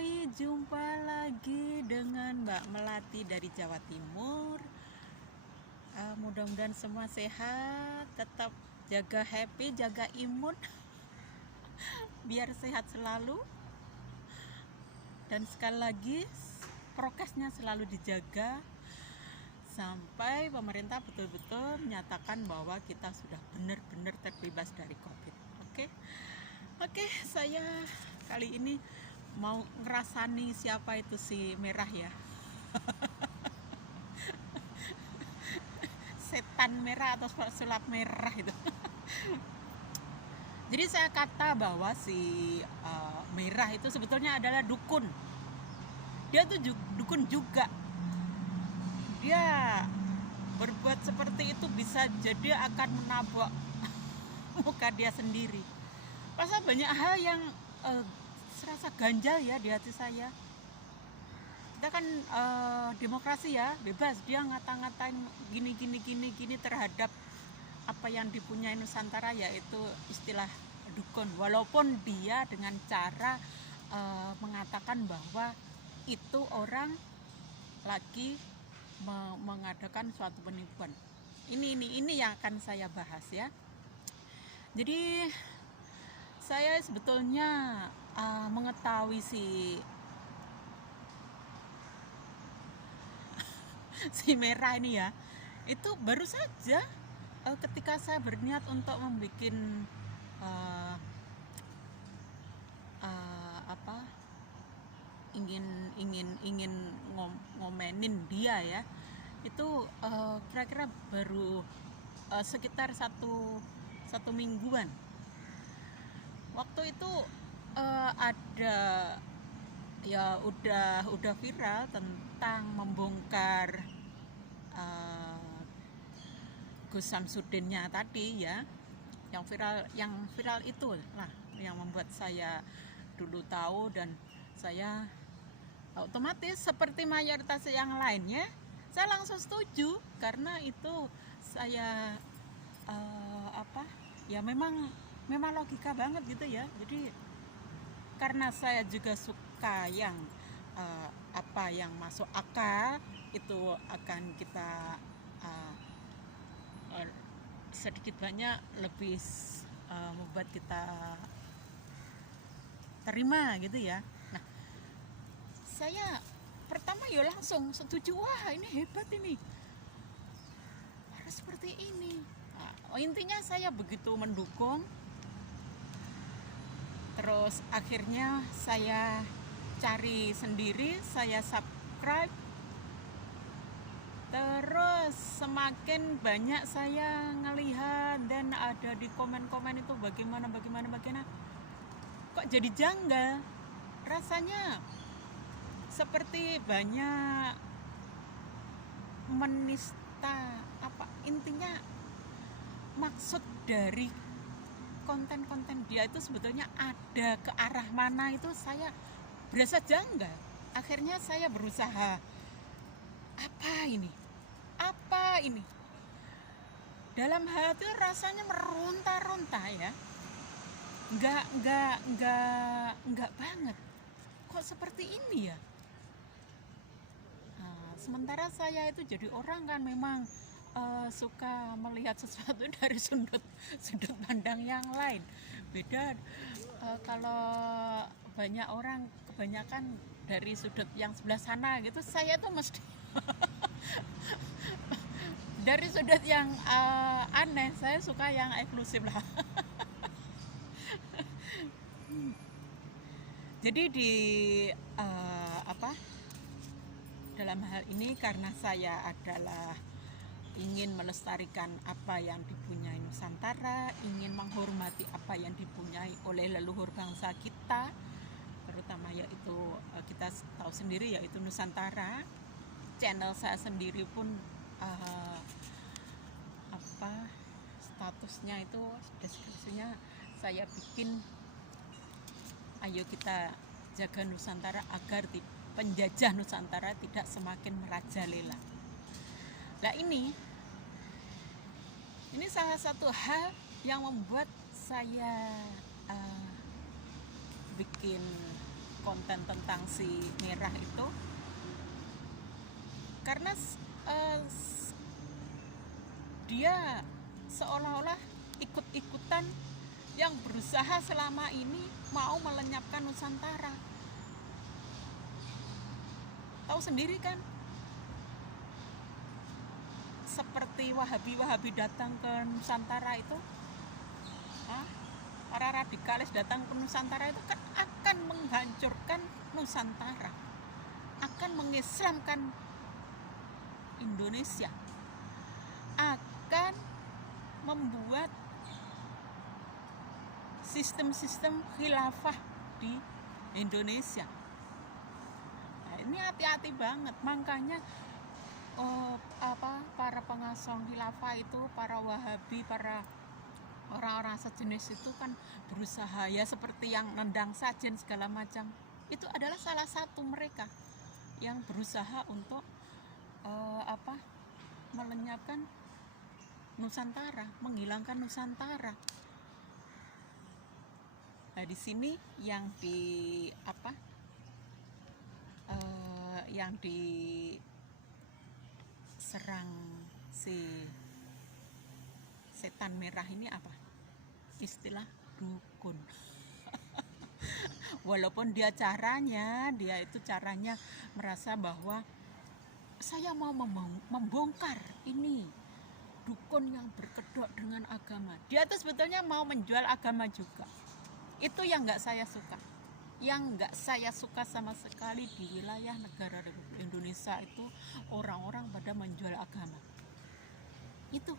Hai, jumpa lagi dengan Mbak Melati dari Jawa Timur. Mudah-mudahan semua sehat, tetap jaga happy, jaga imun, biar sehat selalu. Dan sekali lagi, prokesnya selalu dijaga sampai pemerintah betul-betul menyatakan bahwa kita sudah benar-benar terbebas dari COVID. Oke, saya kali ini mau ngerasani siapa itu si merah ya. Setan merah atau sulap merah itu. Jadi saya kata bahwa si merah itu sebetulnya adalah dukun. Dia tuh dukun juga. Dia berbuat seperti itu bisa jadi akan menabrak muka dia sendiri. Rasa banyak hal yang serasa ganjal ya di hati saya. Kita kan demokrasi ya, bebas. Dia ngata-ngatain gini terhadap apa yang dipunyai Nusantara, yaitu istilah dukun. Walaupun dia dengan cara mengatakan bahwa itu orang lagi mengadakan suatu penipuan. Ini yang akan saya bahas ya. Jadi saya sebetulnya mengetahui si merah ini ya, itu baru saja ketika saya berniat untuk membuat ingin ngomenin dia ya, itu kira-kira baru sekitar satu mingguan. Waktu itu ada ya udah viral tentang membongkar Gus Samsudinnya tadi ya, yang viral itu lah yang membuat saya dulu tahu, dan saya otomatis seperti mayoritas yang lainnya saya langsung setuju, karena itu saya ya memang logika banget gitu ya. Jadi karena saya juga suka yang apa yang masuk akal itu akan kita sedikit banyak lebih membuat kita terima gitu ya. Nah, saya pertama ya langsung setuju, wah ini hebat, ini harus seperti ini. Nah, intinya saya begitu mendukung. Terus akhirnya saya cari sendiri, saya subscribe. Terus semakin banyak saya ngelihat dan ada di komen-komen itu bagaimana kok jadi janggal. Rasanya seperti banyak menista intinya maksud dari konten-konten dia itu sebetulnya ada ke arah mana, itu saya berasa janggal. Akhirnya saya berusaha, apa ini dalam hati rasanya meronta-ronta ya, nggak banget kok seperti ini ya. Nah, sementara saya itu jadi orang kan memang suka melihat sesuatu dari sudut pandang yang lain. Beda kalau banyak orang kebanyakan dari sudut yang sebelah sana gitu, saya tuh mesti dari sudut yang aneh. Saya suka yang eksklusif lah. Jadi dalam hal ini karena saya adalah ingin melestarikan apa yang dipunyai Nusantara, ingin menghormati apa yang dipunyai oleh leluhur bangsa kita, terutama yaitu kita tahu sendiri yaitu Nusantara. Channel saya sendiri pun statusnya itu, deskripsinya saya bikin, ayo kita jaga Nusantara agar penjajah Nusantara tidak semakin merajalela. Nah, ini salah satu hal yang membuat saya bikin konten tentang si Merah itu karena dia seolah-olah ikut-ikutan yang berusaha selama ini mau melenyapkan Nusantara. Tahu sendiri kan, seperti Wahabi datang ke Nusantara itu, para radikalis datang ke Nusantara itu kan akan menghancurkan Nusantara, akan mengislamkan Indonesia, akan membuat sistem-sistem khilafah di Indonesia. Nah, ini hati-hati banget, makanya para pengasong khilafah itu, para Wahabi, para orang-orang sejenis itu kan berusaha ya seperti yang nendang sajen segala macam. Itu adalah salah satu mereka yang berusaha untuk melenyapkan Nusantara, menghilangkan Nusantara. Nah, di sini yang diserang si setan merah ini apa? Istilah dukun. Walaupun dia itu caranya merasa bahwa saya mau membongkar ini dukun yang berkedok dengan agama. Dia tuh sebetulnya mau menjual agama juga. Itu yang nggak saya suka. Yang nggak saya suka sama sekali di wilayah negara Republik Indonesia itu orang-orang pada menjual agama. Itu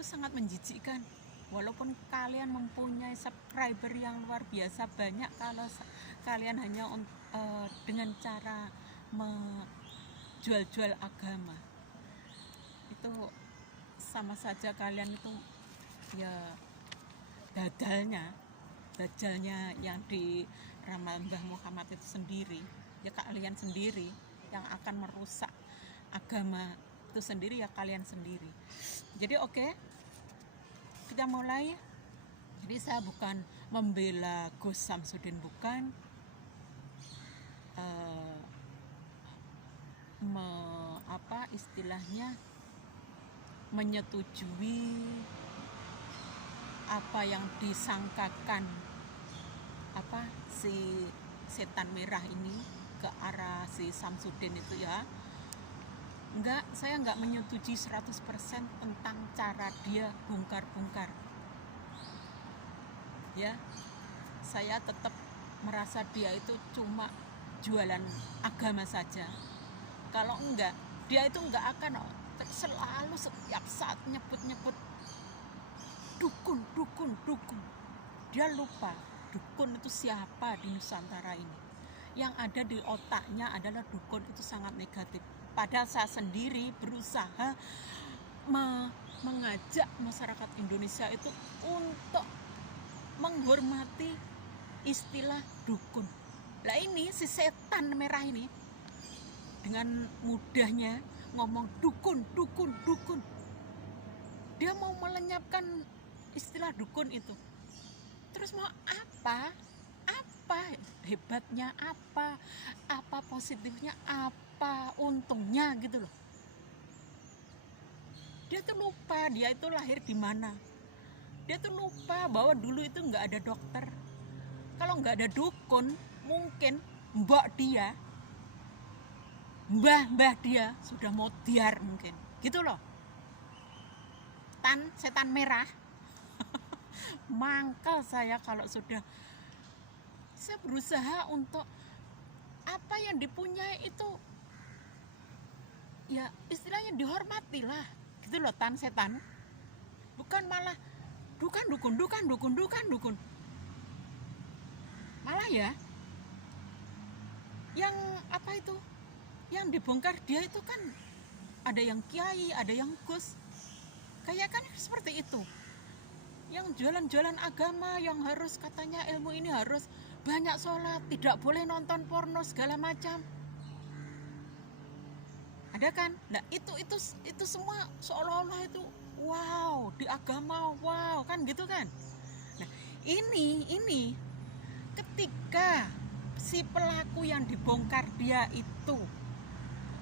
sangat menjijikkan. Walaupun kalian mempunyai subscriber yang luar biasa banyak, kalau kalian hanya dengan cara jual-jual agama, itu sama saja kalian itu ya dajalnya yang diramal Mbah Muhammad itu sendiri, ya kalian sendiri yang akan merusak agama itu sendiri, ya kalian sendiri. Jadi oke, kita mulai. Jadi saya bukan membela Gus Samsudin, bukan, istilahnya menyetujui apa yang disangkakan si setan merah ini ke arah si Samsudin itu ya. Saya enggak menyetujui 100% tentang cara dia bongkar-bongkar. Ya, saya tetap merasa dia itu cuma jualan agama saja. Kalau enggak, dia itu enggak akan selalu setiap saat nyebut dukun. Dia lupa dukun itu siapa di Nusantara ini. Yang ada di otaknya adalah dukun itu sangat negatif. Padahal saya sendiri berusaha mengajak masyarakat Indonesia itu untuk menghormati istilah dukun. Lah ini si setan merah ini dengan mudahnya ngomong dukun. Dia mau melenyapkan istilah dukun itu. Terus mau apa hebatnya, apa positifnya, apa untungnya gitu loh. Dia tuh lupa dia itu lahir di mana. Dia tuh lupa bahwa dulu itu nggak ada dokter. Kalau nggak ada dukun, mungkin mbah dia sudah mau diar mungkin, gitu loh. Setan merah. Mangkal saya kalau sudah saya berusaha untuk apa yang dipunyai itu ya istilahnya dihormati lah, gitu loh. Setan bukan malah dukun, malah ya yang yang dibongkar dia itu kan ada yang kiai, ada yang gus, kayak kan seperti itu, yang jualan agama, yang harus katanya ilmu ini harus banyak sholat, tidak boleh nonton porno segala macam, ada kan? Nah itu semua seolah-olah itu wow di agama, wow kan gitu kan. Nah ini ketika si pelaku yang dibongkar dia itu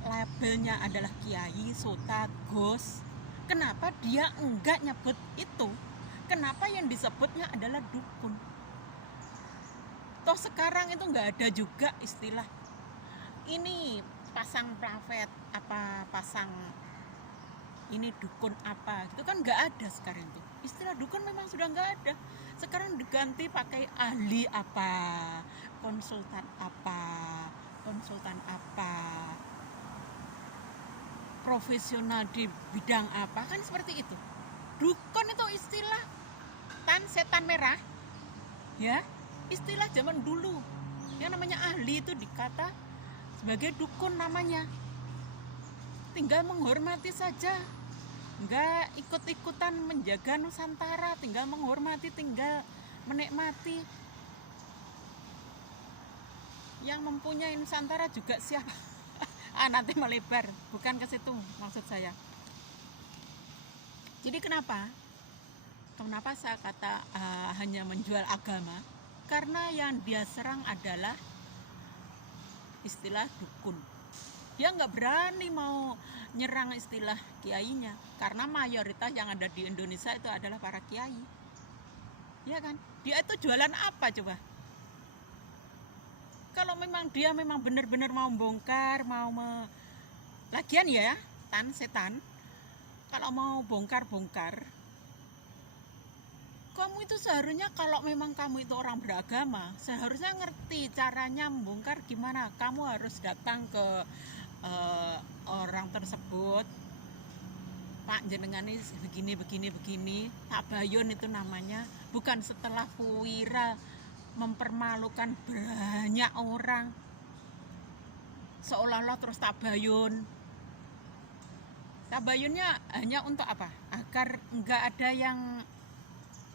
labelnya adalah kiai, sota, gos, kenapa dia enggak nyebut itu? Kenapa yang disebutnya adalah dukun? Toh sekarang itu enggak ada juga istilah ini pasang prafet apa, pasang ini dukun apa gitu kan, enggak ada sekarang itu. Istilah dukun memang sudah enggak ada. Sekarang diganti pakai ahli apa, konsultan apa, profesional di bidang apa, kan seperti itu. Dukun itu istilah setan merah, ya, istilah zaman dulu. Yang namanya ahli itu dikata sebagai dukun namanya. Tinggal menghormati saja, enggak ikut-ikutan menjaga Nusantara, tinggal menghormati, tinggal menikmati. Yang mempunyai Nusantara juga siapa? Nanti melebar, bukan ke situ maksud saya. Jadi kenapa saya kata hanya menjual agama? Karena yang dia serang adalah istilah dukun. Dia nggak berani mau nyerang istilah kiainya, karena mayoritas yang ada di Indonesia itu adalah para kiai, ya kan? Dia itu jualan apa coba? Kalau memang dia memang benar-benar mau bongkar, lagian ya, setan, kalau mau bongkar, kamu itu seharusnya kalau memang kamu itu orang beragama, seharusnya ngerti caranya membongkar gimana. Kamu harus datang ke orang tersebut, Pak jenengan ini begini, tabayun itu namanya, bukan setelah viral mempermalukan banyak orang seolah-olah terus tabayunnya hanya untuk apa? Agar enggak ada yang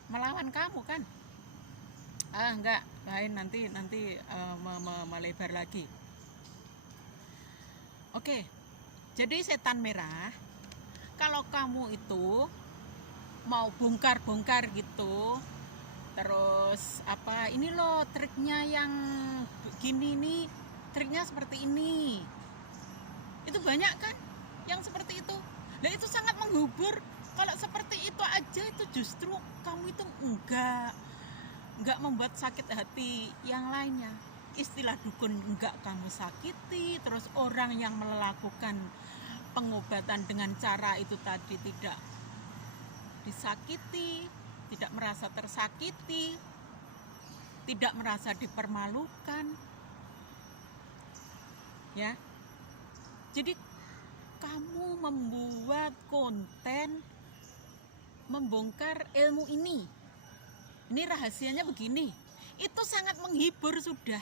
melawan kamu kan? Enggak, lain nanti melebar lagi. Oke, jadi setan merah, kalau kamu itu mau bongkar gitu, terus apa, ini loh triknya yang begini nih, triknya seperti ini, itu banyak kan yang seperti itu. Nah itu sangat menghibur. Kalau seperti itu aja itu justru kamu itu enggak membuat sakit hati yang lainnya. Istilah dukun enggak kamu sakiti, terus orang yang melakukan pengobatan dengan cara itu tadi tidak disakiti, tidak merasa tersakiti, tidak merasa dipermalukan, ya. Jadi kamu membuat konten membongkar ilmu ini rahasianya begini, itu sangat menghibur sudah.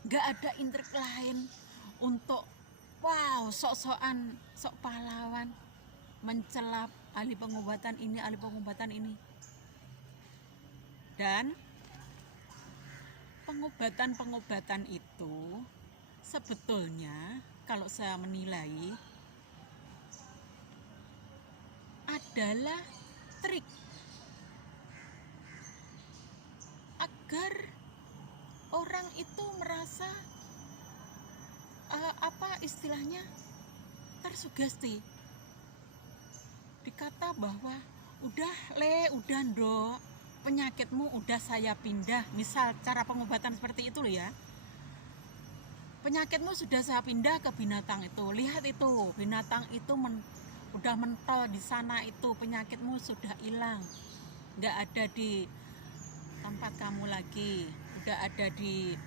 Gak ada intrik lain untuk wow sok-sokan, sok pahlawan, mencelap ahli pengobatan ini. Dan pengobatan itu sebetulnya kalau saya menilai adalah trik agar orang itu merasa istilahnya tersugesti. Dikata bahwa udah ndok, penyakitmu udah saya pindah. Misal cara pengobatan seperti itu loh ya. Penyakitmu sudah saya pindah ke binatang itu. Lihat itu, binatang itu udah mentol di sana itu, penyakitmu sudah hilang. Nggak ada di tempat kamu lagi, udah ada di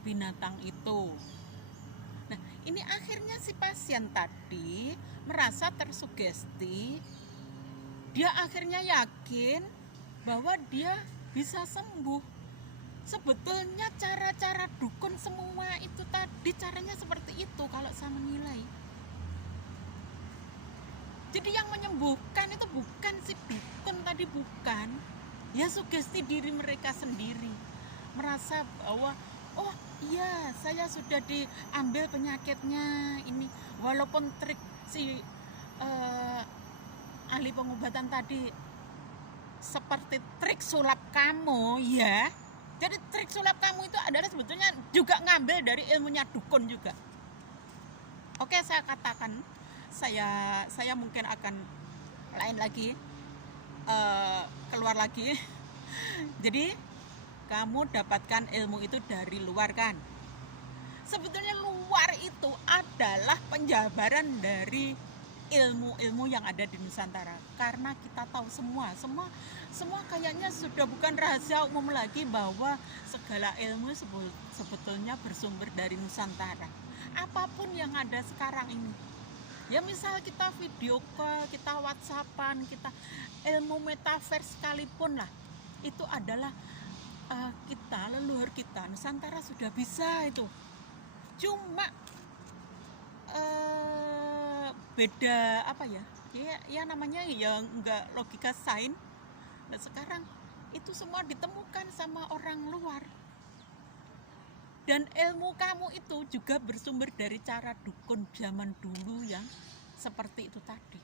binatang itu. Nah, ini akhirnya si pasien tadi merasa tersugesti. Dia akhirnya yakin bahwa dia bisa sembuh. Sebetulnya cara-cara dukun semua itu tadi caranya seperti itu kalau saya menilai. Jadi yang menyembuhkan itu bukan si dukun tadi, bukan. Ya sugesti diri mereka sendiri. Merasa bahwa oh iya saya sudah diambil penyakitnya ini. Walaupun trik si ahli pengobatan tadi seperti trik sulap kamu ya, Jadi trik sulap kamu itu adalah sebetulnya juga ngambil dari ilmunya dukun juga. Oke, saya katakan, saya mungkin akan lain lagi, keluar lagi. Jadi kamu dapatkan ilmu itu dari luar kan. Sebetulnya luar itu adalah penjabaran dari ilmu-ilmu yang ada di Nusantara, karena kita tahu semua kayaknya sudah bukan rahasia umum lagi bahwa segala ilmu sebetulnya bersumber dari Nusantara. Apapun yang ada sekarang ini, ya misal kita video call, kita WhatsAppan, kita ilmu metaverse sekalipun lah, itu adalah kita, leluhur kita Nusantara sudah bisa itu. Cuma beda apa ya, ya namanya ya enggak logika sains. Nah sekarang itu semua ditemukan sama orang luar, dan ilmu kamu itu juga bersumber dari cara dukun zaman dulu yang seperti itu tadi.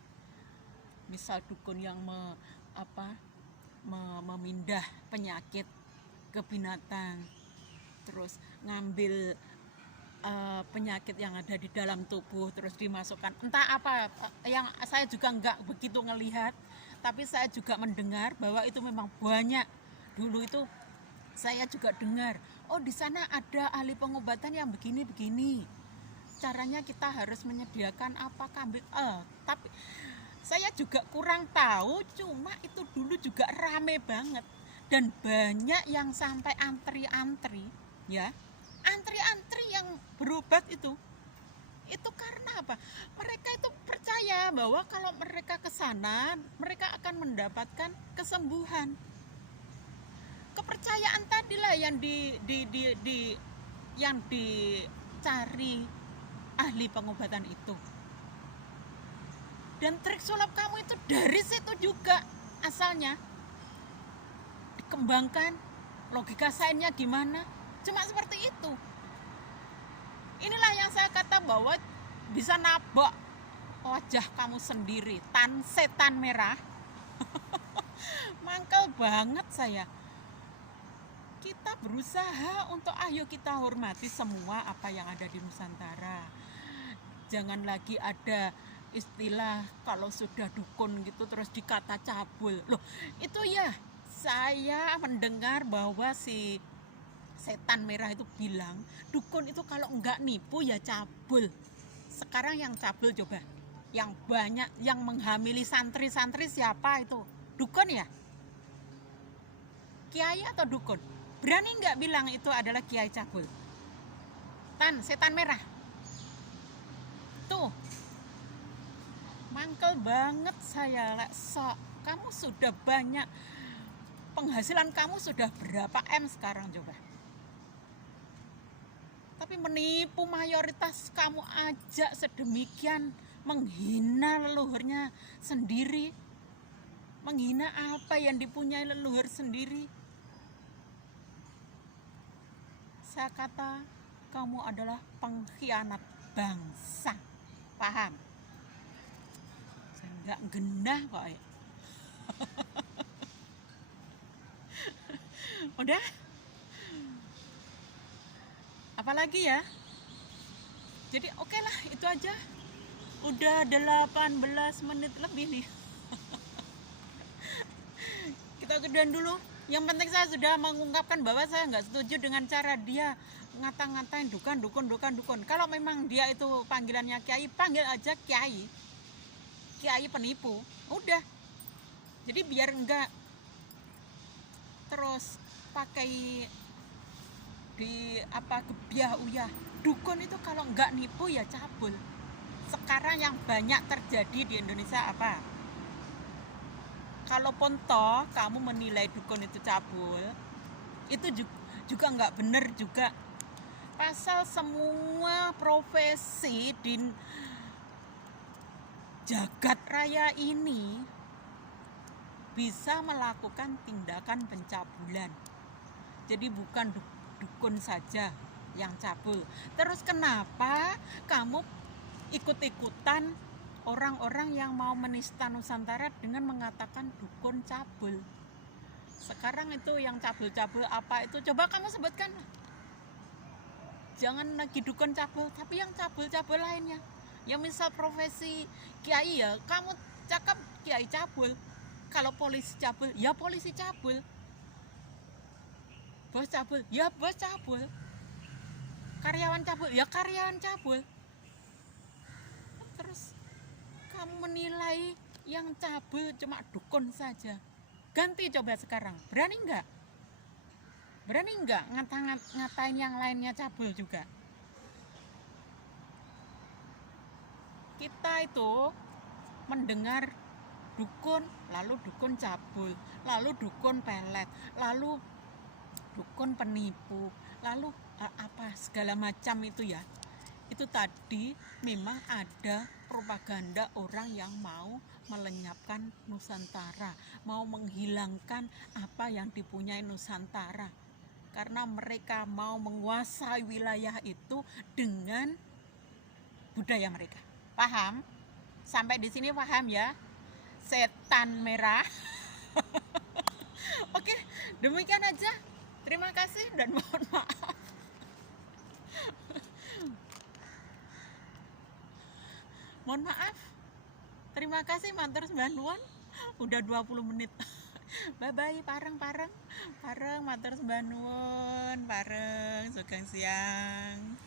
Misal dukun yang memindah penyakit ke binatang, terus ngambil penyakit yang ada di dalam tubuh terus dimasukkan, entah apa, yang saya juga enggak begitu ngelihat, tapi saya juga mendengar bahwa itu memang banyak. Dulu itu saya juga dengar, oh di sana ada ahli pengobatan yang begini-begini, caranya kita harus menyediakan apa, kambing, tapi saya juga kurang tahu. Cuma itu dulu juga rame banget dan banyak yang sampai antri-antri, ya, antri-antri yang berobat itu karena apa? Mereka itu percaya bahwa kalau mereka ke sana mereka akan mendapatkan kesembuhan. Kepercayaan tadilah yang yang dicari ahli pengobatan itu. Dan trik sulap kamu itu dari situ juga asalnya dikembangkan. Logika sainsnya gimana? Cuma seperti itu. Inilah yang saya kata bahwa bisa nabok wajah kamu sendiri, setan merah. Mangkel banget saya. Kita berusaha untuk ayo kita hormati semua apa yang ada di Nusantara. Jangan lagi ada istilah kalau sudah dukun gitu terus dikata cabul. Loh, itu ya saya mendengar bahwa si setan merah itu bilang dukun itu kalau enggak nipu ya cabul. Sekarang yang cabul coba, yang banyak yang menghamili santri-santri siapa itu? Dukun ya? Kiai atau dukun? Berani enggak bilang itu adalah kiai cabul? Setan merah. Tuh. Mangkel banget saya, sok. Kamu sudah banyak, penghasilan kamu sudah berapa M sekarang coba? Tapi menipu mayoritas kamu aja sedemikian, menghina leluhurnya sendiri. Menghina apa yang dipunyai leluhur sendiri. Saya kata kamu adalah pengkhianat bangsa. Paham? Saya enggak genah kok. Udah? Apalagi ya? Jadi oke lah, itu aja. Udah 18 menit lebih nih. Kita udahan dulu. Yang penting saya sudah mengungkapkan bahwa saya nggak setuju dengan cara dia ngata-ngatain dukun. Kalau memang dia itu panggilannya kiai, panggil aja kiai penipu. Udah. Jadi biar enggak terus pakai di gebiah uyah. Dukun itu kalau enggak nipu ya cabul. Sekarang yang banyak terjadi di Indonesia apa? Kalaupun toh kamu menilai dukun itu cabul, itu juga enggak benar juga. Pasal semua profesi di jagat raya ini bisa melakukan tindakan pencabulan. Jadi bukan dukun saja yang cabul. Terus kenapa kamu ikut-ikutan orang-orang yang mau menista Nusantara dengan mengatakan dukun cabul? Sekarang itu yang cabul-cabul apa itu, coba kamu sebutkan. Jangan lagi dukun cabul, tapi yang cabul-cabul lainnya. Ya misal profesi kiai, ya kamu cakap kiai cabul. Kalau polisi cabul, ya polisi cabul. Bos cabul, ya bos cabul. Karyawan cabul, ya karyawan cabul. Terus kamu menilai yang cabul cuma dukun saja. Ganti coba sekarang, berani nggak? Berani nggak ngatain yang lainnya cabul juga? Kita itu mendengar dukun, lalu dukun cabul, lalu dukun pelet, lalu dukun penipu, lalu apa segala macam itu ya. Itu tadi memang ada propaganda orang yang mau melenyapkan Nusantara, mau menghilangkan apa yang dipunyai Nusantara. Karena mereka mau menguasai wilayah itu dengan budaya mereka. Paham? Sampai di sini paham ya? Setan merah. Oke, demikian aja. Terima kasih dan mohon maaf. Mohon maaf. Terima kasih matur sembah nuwun. Udah 20 menit. Bye-bye, pareng matur sembah nuwun, pareng sugeng siang.